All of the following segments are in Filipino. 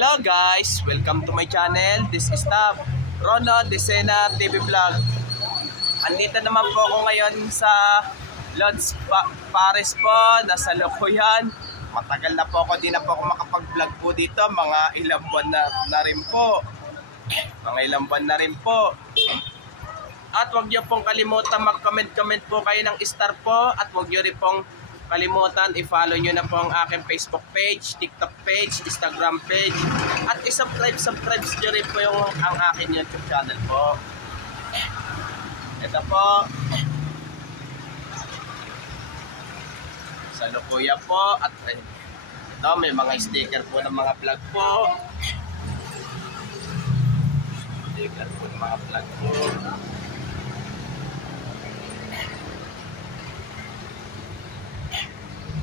Hello guys, welcome to my channel. This is the Rono Decena TV Vlog. Andito naman po ako ngayon sa Lods Paris po, nasa Lokoyan. Matagal na po ako, di na po ako makapag-vlog po dito. Mga ilang buwan na rin po. At huwag niyo pong kalimutan mag-comment po kayo ng star po. At huwag niyo rin pong kalimutan, i-follow nyo na po ang aking Facebook page, TikTok page, Instagram page. At i-subscribe nyo rin po ang aking YouTube channel po. Ito po. Sa Lukuya po. At ito, may mga sticker po ng mga vlog po. Sticker po ng mga vlog po.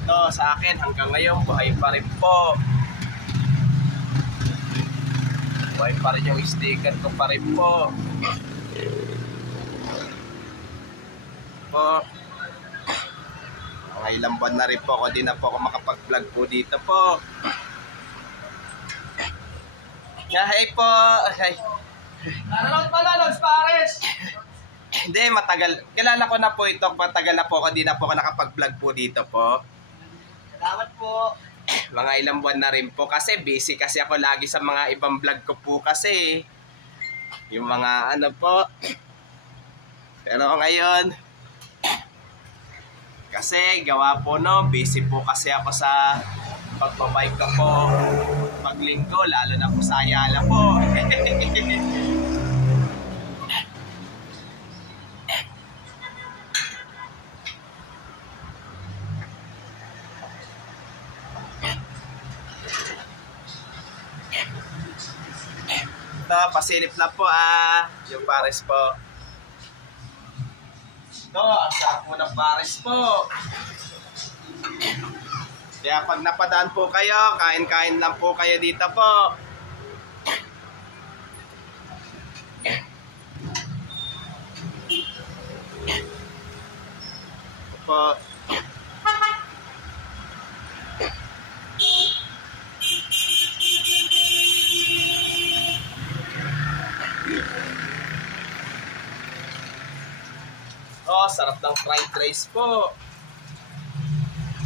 Ito, sa akin hanggang ngayon buhay pa rin po. Buhay pa rin yung sticker ko pa rin po. Mga ilang buwan na rin po ako, di na po ako makapag-vlog po dito po. Hey po. Nanonood pala, Lods Paris. Hindi, matagal. Kilala ko na po ito. Matagal na po ako, di na po ako nakapag-vlog po dito po. Salamat po. Mga ilang buwan na rin po kasi busy kasi ako lagi sa mga ibang vlog ko po kasi. Yung mga ano po. Pero ngayon, kasi gawa po no, busy po kasi ako sa pagbabike ko po. Paglinggo, lalo na po sa Ayala po. Ito, pasilip na po yung Paris po. Ito, ang sarap po ng Paris po. Kaya pag napadaan po kayo, kain-kain lang po kayo dito po. Ito po. Oh, sarap ng fried rice po.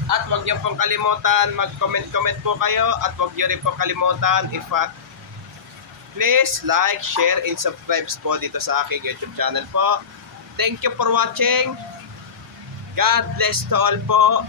At huwag niyo pong kalimutan mag-comment po kayo. At huwag niyo rin pong kalimutan please like, share, and subscribe po dito sa aking YouTube channel po. Thank you for watching. God bless to all po.